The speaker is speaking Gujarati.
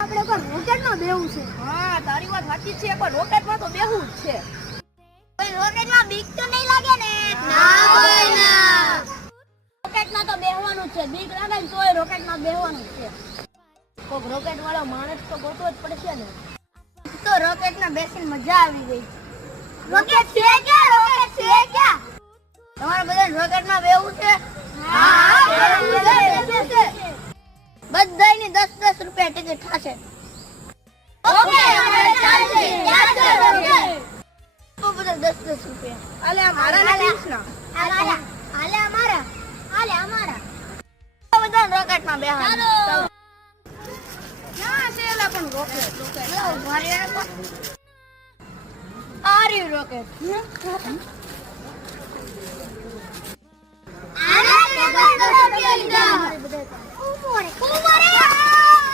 આપણે પણ રોકેટમાં બેહવું છે. હા તારી વાત સાચી છે પણ રોકેટમાં તો બેહવું જ છે. પણ રોકેટમાં બીક તો નહીં લાગે ને? ના હોય ના. રોકેટમાં તો બેહવાનું જ છે. બીક લાગે ને તોય રોકેટમાં બેહવાનું જ છે. કોક રોકેટ વાળો માણસ તો ગોતવો જ પડશે ને. તો રોકેટમાં બેસીને મજા આવી ગઈ. રોકેટ છે ક્યાં? રોકેટ છે ક્યાં? તમારે બધાને રોકેટમાં બેહવું છે? હા બેહવું છે. બધાયની 10-10 રૂપિયા ટિકિટ થશે. ઓકે અમારે ચાલશે. તો બધા 10-10 રૂપિયા. અલે આ મારા ના દિવસના. હાલે અમારા. બધા રોકેટમાં બેહાડો. ના સેલા પણ રોકેટ. આ રહ્યું રોકેટ. આને 10 રૂપિયા લીધા. ઉમરે.